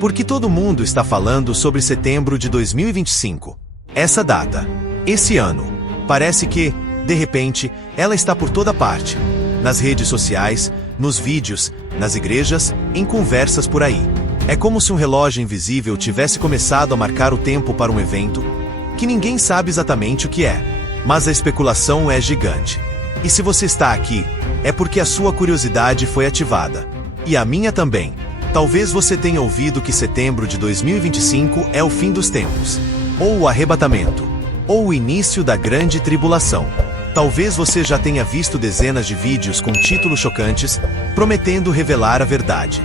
Porque todo mundo está falando sobre setembro de 2025. Essa data, esse ano, parece que, de repente, ela está por toda parte. Nas redes sociais, nos vídeos, nas igrejas, em conversas por aí. É como se um relógio invisível tivesse começado a marcar o tempo para um evento, que ninguém sabe exatamente o que é. Mas a especulação é gigante. E se você está aqui, é porque a sua curiosidade foi ativada. E a minha também. Talvez você tenha ouvido que setembro de 2025 é o fim dos tempos, ou o arrebatamento, ou o início da grande tribulação. Talvez você já tenha visto dezenas de vídeos com títulos chocantes, prometendo revelar a verdade.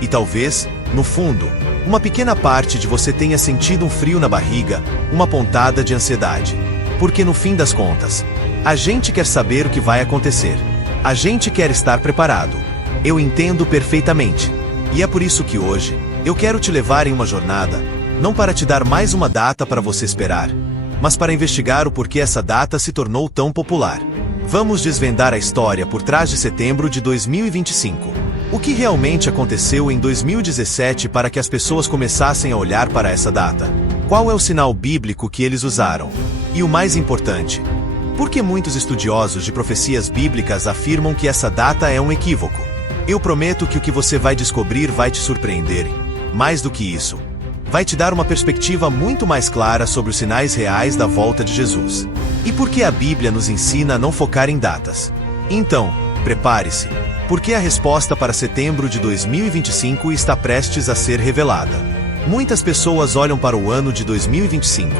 E talvez, no fundo, uma pequena parte de você tenha sentido um frio na barriga, uma pontada de ansiedade. Porque no fim das contas, a gente quer saber o que vai acontecer. A gente quer estar preparado. Eu entendo perfeitamente. E é por isso que hoje, eu quero te levar em uma jornada, não para te dar mais uma data para você esperar, mas para investigar o porquê essa data se tornou tão popular. Vamos desvendar a história por trás de setembro de 2025. O que realmente aconteceu em 2017 para que as pessoas começassem a olhar para essa data? Qual é o sinal bíblico que eles usaram? E o mais importante, por que muitos estudiosos de profecias bíblicas afirmam que essa data é um equívoco? Eu prometo que o que você vai descobrir vai te surpreender. Mais do que isso, vai te dar uma perspectiva muito mais clara sobre os sinais reais da volta de Jesus. E por que a Bíblia nos ensina a não focar em datas? Então, prepare-se, porque a resposta para setembro de 2025 está prestes a ser revelada. Muitas pessoas olham para o ano de 2025,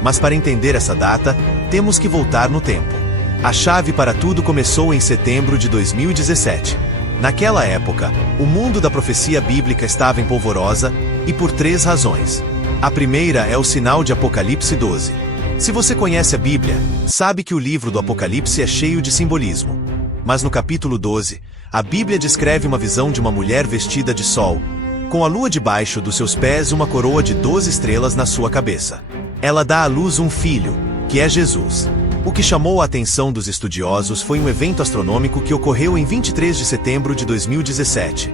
mas para entender essa data, temos que voltar no tempo. A chave para tudo começou em setembro de 2017. Naquela época, o mundo da profecia bíblica estava em polvorosa, e por 3 razões. A primeira é o sinal de Apocalipse 12. Se você conhece a Bíblia, sabe que o livro do Apocalipse é cheio de simbolismo. Mas no capítulo 12, a Bíblia descreve uma visão de uma mulher vestida de sol, com a lua debaixo dos seus pés e uma coroa de 12 estrelas na sua cabeça. Ela dá à luz um filho, que é Jesus. O que chamou a atenção dos estudiosos foi um evento astronômico que ocorreu em 23 de setembro de 2017.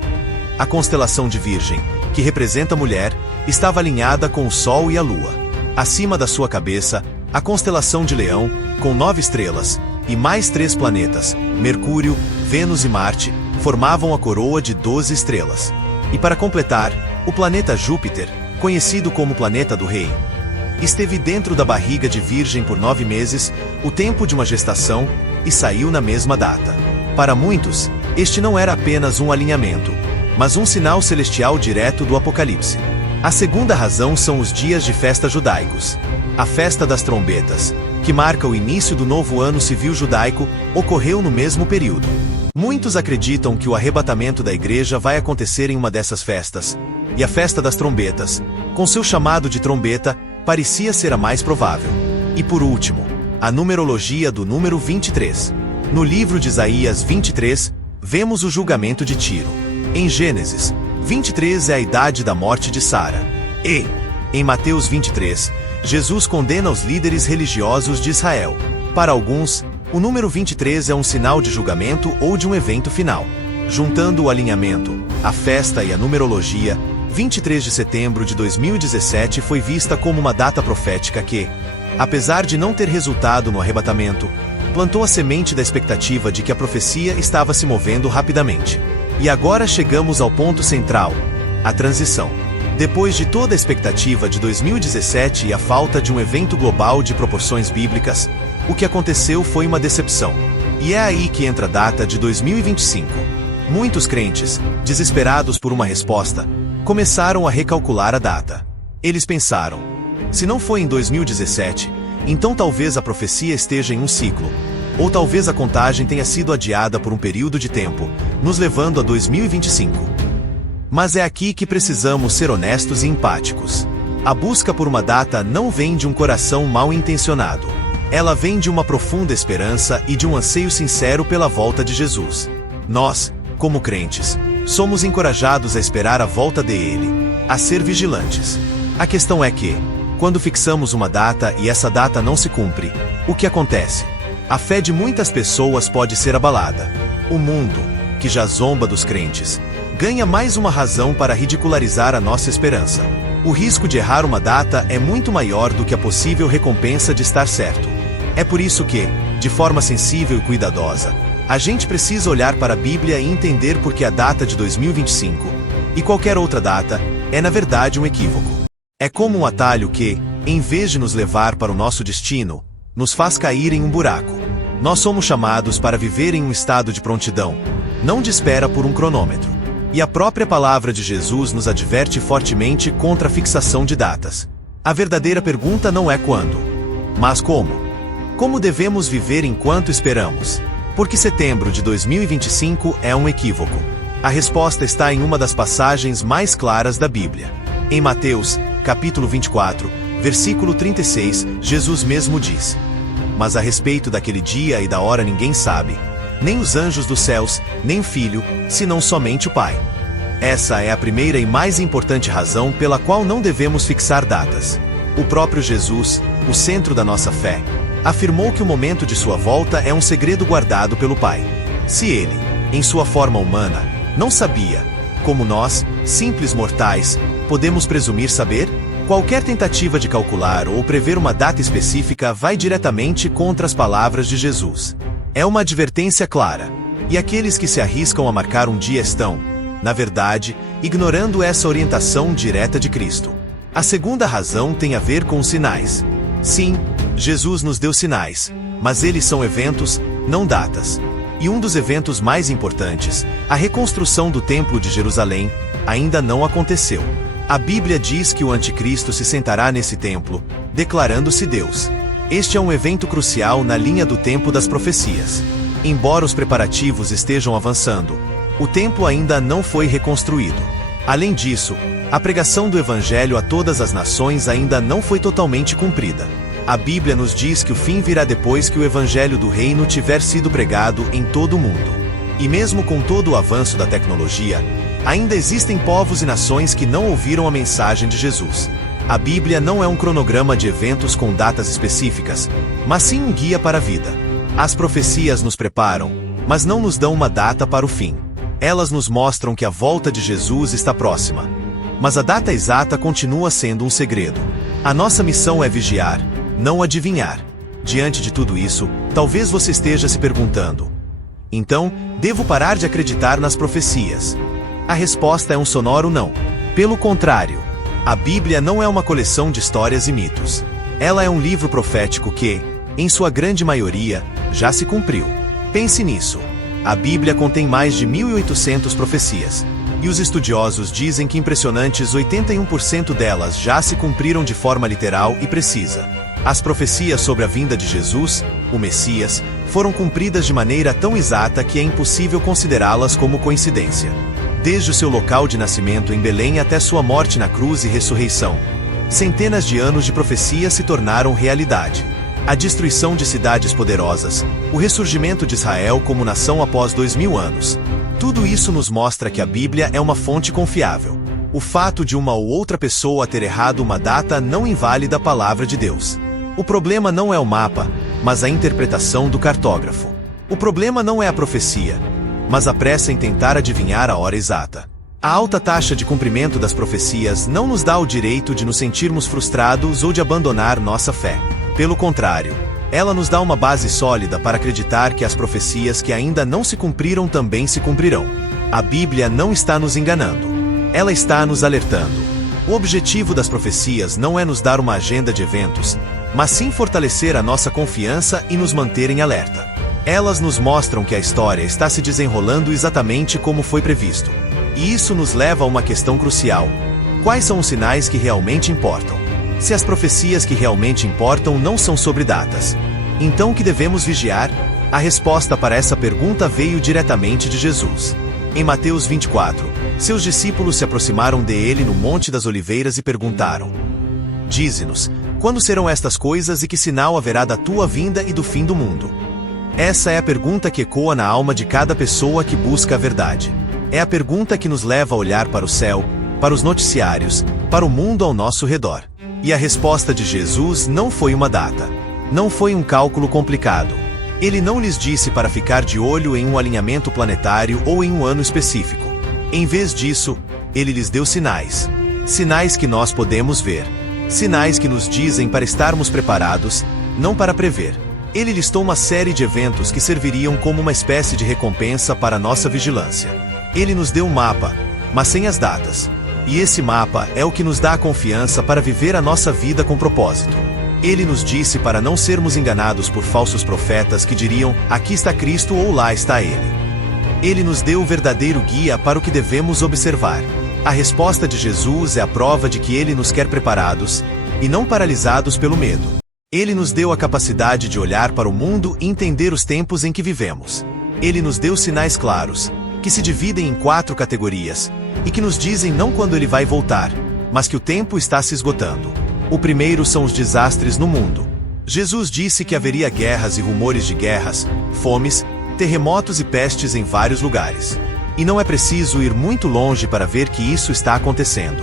A constelação de Virgem, que representa a mulher, estava alinhada com o Sol e a Lua. Acima da sua cabeça, a constelação de Leão, com 9 estrelas, e mais 3 planetas, Mercúrio, Vênus e Marte, formavam a coroa de 12 estrelas. E para completar, o planeta Júpiter, conhecido como planeta do rei, esteve dentro da barriga de Virgem por 9 meses, o tempo de uma gestação, e saiu na mesma data. Para muitos, este não era apenas um alinhamento, mas um sinal celestial direto do Apocalipse. A segunda razão são os dias de festa judaicos. A festa das trombetas, que marca o início do novo ano civil judaico, ocorreu no mesmo período. Muitos acreditam que o arrebatamento da igreja vai acontecer em uma dessas festas, e a festa das trombetas, com seu chamado de trombeta, parecia ser a mais provável. E por último, a numerologia do número 23. No livro de Isaías 23, vemos o julgamento de Tiro. Em Gênesis, 23 é a idade da morte de Sara. E, em Mateus 23, Jesus condena os líderes religiosos de Israel. Para alguns, o número 23 é um sinal de julgamento ou de um evento final. Juntando o alinhamento, a festa e a numerologia, 23 de setembro de 2017 foi vista como uma data profética que, apesar de não ter resultado no arrebatamento, plantou a semente da expectativa de que a profecia estava se movendo rapidamente. E agora chegamos ao ponto central, a transição. Depois de toda a expectativa de 2017 e a falta de um evento global de proporções bíblicas, o que aconteceu foi uma decepção. E é aí que entra a data de 2025. Muitos crentes, desesperados por uma resposta, começaram a recalcular a data. Eles pensaram, se não foi em 2017, então talvez a profecia esteja em um ciclo, ou talvez a contagem tenha sido adiada por um período de tempo, nos levando a 2025. Mas é aqui que precisamos ser honestos e empáticos. A busca por uma data não vem de um coração mal intencionado. Ela vem de uma profunda esperança e de um anseio sincero pela volta de Jesus. Nós, como crentes, somos encorajados a esperar a volta dele, a ser vigilantes. A questão é que, quando fixamos uma data e essa data não se cumpre, o que acontece? A fé de muitas pessoas pode ser abalada. O mundo, que já zomba dos crentes, ganha mais uma razão para ridicularizar a nossa esperança. O risco de errar uma data é muito maior do que a possível recompensa de estar certo. É por isso que, de forma sensível e cuidadosa, a gente precisa olhar para a Bíblia e entender por que a data de 2025, e qualquer outra data, é na verdade um equívoco. É como um atalho que, em vez de nos levar para o nosso destino, nos faz cair em um buraco. Nós somos chamados para viver em um estado de prontidão, não de espera por um cronômetro. E a própria palavra de Jesus nos adverte fortemente contra a fixação de datas. A verdadeira pergunta não é quando, mas como. Como devemos viver enquanto esperamos? Porque setembro de 2025 é um equívoco. A resposta está em uma das passagens mais claras da Bíblia. Em Mateus, capítulo 24, versículo 36, Jesus mesmo diz: "Mas a respeito daquele dia e da hora ninguém sabe, nem os anjos dos céus, nem o Filho, senão somente o Pai." Essa é a primeira e mais importante razão pela qual não devemos fixar datas. O próprio Jesus, o centro da nossa fé, afirmou que o momento de sua volta é um segredo guardado pelo Pai. Se ele, em sua forma humana, não sabia, como nós, simples mortais, podemos presumir saber? Qualquer tentativa de calcular ou prever uma data específica vai diretamente contra as palavras de Jesus. É uma advertência clara, e aqueles que se arriscam a marcar um dia estão, na verdade, ignorando essa orientação direta de Cristo. A segunda razão tem a ver com os sinais. Sim, Jesus nos deu sinais, mas eles são eventos, não datas. E um dos eventos mais importantes, a reconstrução do Templo de Jerusalém, ainda não aconteceu. A Bíblia diz que o Anticristo se sentará nesse templo, declarando-se Deus. Este é um evento crucial na linha do tempo das profecias. Embora os preparativos estejam avançando, o templo ainda não foi reconstruído. Além disso, a pregação do Evangelho a todas as nações ainda não foi totalmente cumprida. A Bíblia nos diz que o fim virá depois que o Evangelho do Reino tiver sido pregado em todo o mundo. E mesmo com todo o avanço da tecnologia, ainda existem povos e nações que não ouviram a mensagem de Jesus. A Bíblia não é um cronograma de eventos com datas específicas, mas sim um guia para a vida. As profecias nos preparam, mas não nos dão uma data para o fim. Elas nos mostram que a volta de Jesus está próxima. Mas a data exata continua sendo um segredo. A nossa missão é vigiar, não adivinhar. Diante de tudo isso, talvez você esteja se perguntando: então, devo parar de acreditar nas profecias? A resposta é um sonoro não. Pelo contrário, a Bíblia não é uma coleção de histórias e mitos. Ela é um livro profético que, em sua grande maioria, já se cumpriu. Pense nisso. A Bíblia contém mais de 1.800 profecias, e os estudiosos dizem que impressionantes 81% delas já se cumpriram de forma literal e precisa. As profecias sobre a vinda de Jesus, o Messias, foram cumpridas de maneira tão exata que é impossível considerá-las como coincidência. Desde o seu local de nascimento em Belém até sua morte na cruz e ressurreição, centenas de anos de profecia se tornaram realidade. A destruição de cidades poderosas, o ressurgimento de Israel como nação após 2000 anos. Tudo isso nos mostra que a Bíblia é uma fonte confiável. O fato de uma ou outra pessoa ter errado uma data não invalida a palavra de Deus. O problema não é o mapa, mas a interpretação do cartógrafo. O problema não é a profecia, mas a pressa em tentar adivinhar a hora exata. A alta taxa de cumprimento das profecias não nos dá o direito de nos sentirmos frustrados ou de abandonar nossa fé. Pelo contrário, ela nos dá uma base sólida para acreditar que as profecias que ainda não se cumpriram também se cumprirão. A Bíblia não está nos enganando. Ela está nos alertando. O objetivo das profecias não é nos dar uma agenda de eventos, mas sim fortalecer a nossa confiança e nos manter em alerta. Elas nos mostram que a história está se desenrolando exatamente como foi previsto. E isso nos leva a uma questão crucial: quais são os sinais que realmente importam? Se as profecias que realmente importam não são sobre datas, então o que devemos vigiar? A resposta para essa pergunta veio diretamente de Jesus. Em Mateus 24, seus discípulos se aproximaram dele no Monte das Oliveiras e perguntaram: "Dize-nos, quando serão estas coisas e que sinal haverá da tua vinda e do fim do mundo?" Essa é a pergunta que ecoa na alma de cada pessoa que busca a verdade. É a pergunta que nos leva a olhar para o céu, para os noticiários, para o mundo ao nosso redor. E a resposta de Jesus não foi uma data. Não foi um cálculo complicado. Ele não lhes disse para ficar de olho em um alinhamento planetário ou em um ano específico. Em vez disso, ele lhes deu sinais. Sinais que nós podemos ver. Sinais que nos dizem para estarmos preparados, não para prever. Ele listou uma série de eventos que serviriam como uma espécie de recompensa para a nossa vigilância. Ele nos deu um mapa, mas sem as datas. E esse mapa é o que nos dá a confiança para viver a nossa vida com propósito. Ele nos disse para não sermos enganados por falsos profetas que diriam, aqui está Cristo ou lá está Ele. Ele nos deu o verdadeiro guia para o que devemos observar. A resposta de Jesus é a prova de que Ele nos quer preparados, e não paralisados pelo medo. Ele nos deu a capacidade de olhar para o mundo e entender os tempos em que vivemos. Ele nos deu sinais claros, que se dividem em 4 categorias, e que nos dizem não quando Ele vai voltar, mas que o tempo está se esgotando. O primeiro são os desastres no mundo. Jesus disse que haveria guerras e rumores de guerras, fomes, terremotos e pestes em vários lugares. E não é preciso ir muito longe para ver que isso está acontecendo.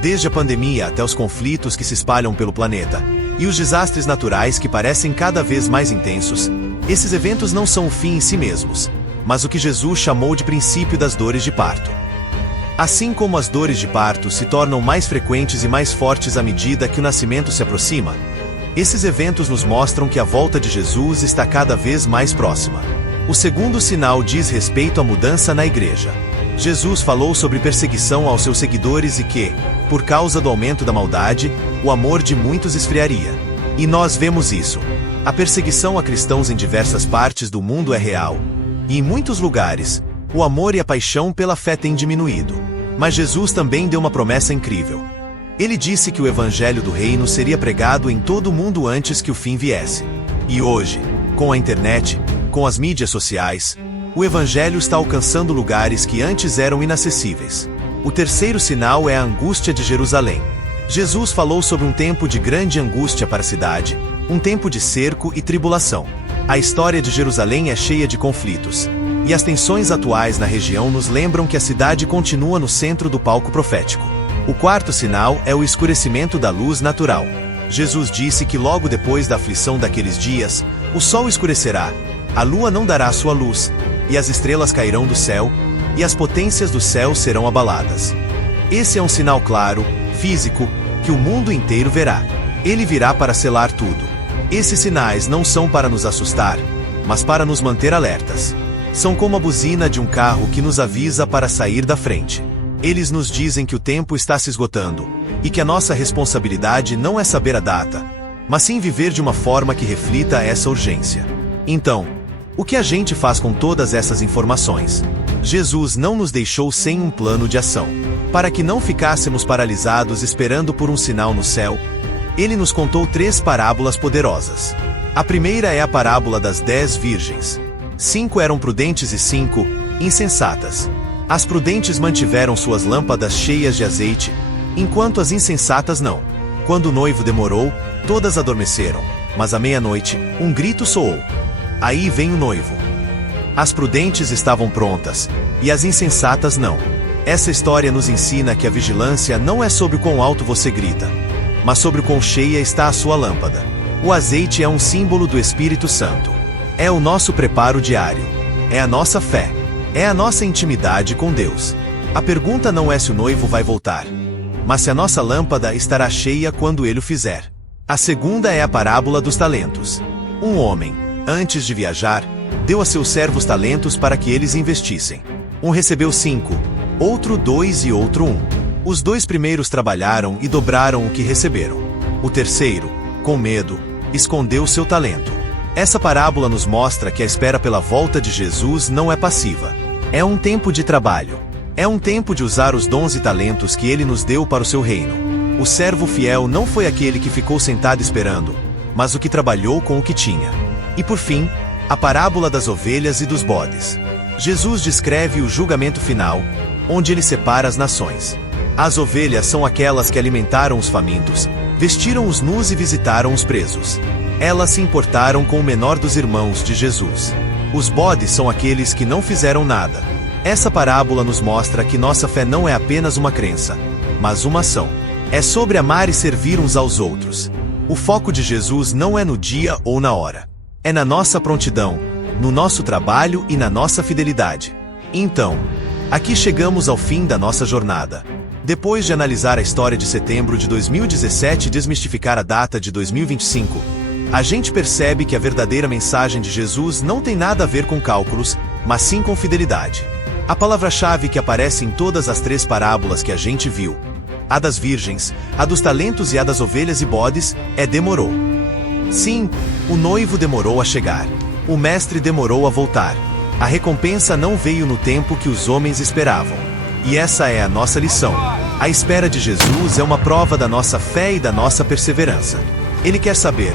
Desde a pandemia até os conflitos que se espalham pelo planeta, e os desastres naturais que parecem cada vez mais intensos, esses eventos não são o fim em si mesmos, mas o que Jesus chamou de princípio das dores de parto. Assim como as dores de parto se tornam mais frequentes e mais fortes à medida que o nascimento se aproxima, esses eventos nos mostram que a volta de Jesus está cada vez mais próxima. O segundo sinal diz respeito à mudança na igreja. Jesus falou sobre perseguição aos seus seguidores e que, por causa do aumento da maldade, o amor de muitos esfriaria. E nós vemos isso. A perseguição a cristãos em diversas partes do mundo é real. E em muitos lugares, o amor e a paixão pela fé têm diminuído. Mas Jesus também deu uma promessa incrível. Ele disse que o evangelho do reino seria pregado em todo o mundo antes que o fim viesse. E hoje, com a internet, com as mídias sociais, o evangelho está alcançando lugares que antes eram inacessíveis. O terceiro sinal é a angústia de Jerusalém. Jesus falou sobre um tempo de grande angústia para a cidade, um tempo de cerco e tribulação. A história de Jerusalém é cheia de conflitos. E as tensões atuais na região nos lembram que a cidade continua no centro do palco profético. O quarto sinal é o escurecimento da luz natural. Jesus disse que logo depois da aflição daqueles dias, o sol escurecerá, a lua não dará sua luz, e as estrelas cairão do céu, e as potências do céu serão abaladas. Esse é um sinal claro, físico, que o mundo inteiro verá. Ele virá para selar tudo. Esses sinais não são para nos assustar, mas para nos manter alertas. São como a buzina de um carro que nos avisa para sair da frente. Eles nos dizem que o tempo está se esgotando, e que a nossa responsabilidade não é saber a data, mas sim viver de uma forma que reflita essa urgência. Então, o que a gente faz com todas essas informações? Jesus não nos deixou sem um plano de ação. Para que não ficássemos paralisados esperando por um sinal no céu, Ele nos contou 3 parábolas poderosas. A primeira é a parábola das 10 virgens. 5 eram prudentes e 5, insensatas. As prudentes mantiveram suas lâmpadas cheias de azeite, enquanto as insensatas não. Quando o noivo demorou, todas adormeceram, mas à meia-noite, um grito soou. Aí vem o noivo. As prudentes estavam prontas, e as insensatas não. Essa história nos ensina que a vigilância não é sobre o quão alto você grita, mas sobre o quão cheia está a sua lâmpada. O azeite é um símbolo do Espírito Santo. É o nosso preparo diário. É a nossa fé. É a nossa intimidade com Deus. A pergunta não é se o noivo vai voltar, mas se a nossa lâmpada estará cheia quando ele o fizer. A segunda é a parábola dos talentos. Um homem, antes de viajar, deu a seus servos talentos para que eles investissem. Um recebeu 5, outro 2 e outro 1. Os 2 primeiros trabalharam e dobraram o que receberam. O terceiro, com medo, escondeu seu talento. Essa parábola nos mostra que a espera pela volta de Jesus não é passiva. É um tempo de trabalho. É um tempo de usar os dons e talentos que Ele nos deu para o seu reino. O servo fiel não foi aquele que ficou sentado esperando, mas o que trabalhou com o que tinha. E por fim, a parábola das ovelhas e dos bodes. Jesus descreve o julgamento final, onde Ele separa as nações. As ovelhas são aquelas que alimentaram os famintos, vestiram os nus e visitaram os presos. Elas se importaram com o menor dos irmãos de Jesus. Os bodes são aqueles que não fizeram nada. Essa parábola nos mostra que nossa fé não é apenas uma crença, mas uma ação. É sobre amar e servir uns aos outros. O foco de Jesus não é no dia ou na hora. É na nossa prontidão, no nosso trabalho e na nossa fidelidade. Então, Aqui chegamos ao fim da nossa jornada. Depois de analisar a história de setembro de 2017 e desmistificar a data de 2025, a gente percebe que a verdadeira mensagem de Jesus não tem nada a ver com cálculos, mas sim com fidelidade. A palavra-chave que aparece em todas as 3 parábolas que a gente viu, a das virgens, a dos talentos e a das ovelhas e bodes, é demorou. Sim, o noivo demorou a chegar. O mestre demorou a voltar. A recompensa não veio no tempo que os homens esperavam. E essa é a nossa lição. A espera de Jesus é uma prova da nossa fé e da nossa perseverança. Ele quer saber: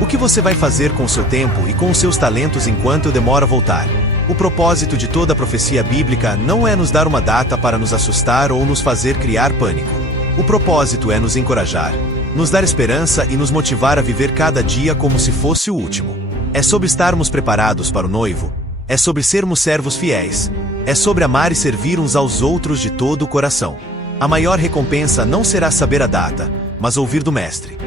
o que você vai fazer com o seu tempo e com os seus talentos enquanto eu demoro a voltar? O propósito de toda a profecia bíblica não é nos dar uma data para nos assustar ou nos fazer criar pânico. O propósito é nos encorajar, nos dar esperança e nos motivar a viver cada dia como se fosse o último. É sobre estarmos preparados para o noivo. É sobre sermos servos fiéis. É sobre amar e servir uns aos outros de todo o coração. A maior recompensa não será saber a data, mas ouvir do Mestre: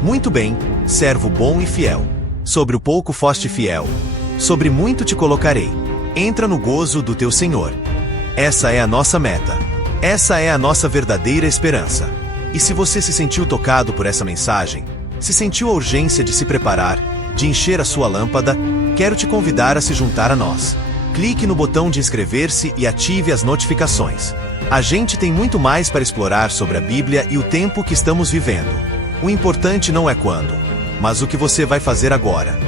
muito bem, servo bom e fiel. Sobre o pouco foste fiel, sobre muito te colocarei. Entra no gozo do teu Senhor. Essa é a nossa meta. Essa é a nossa verdadeira esperança. E se você se sentiu tocado por essa mensagem, se sentiu a urgência de se preparar, de encher a sua lâmpada, quero te convidar a se juntar a nós. Clique no botão de inscrever-se e ative as notificações. A gente tem muito mais para explorar sobre a Bíblia e o tempo que estamos vivendo. O importante não é quando, mas o que você vai fazer agora.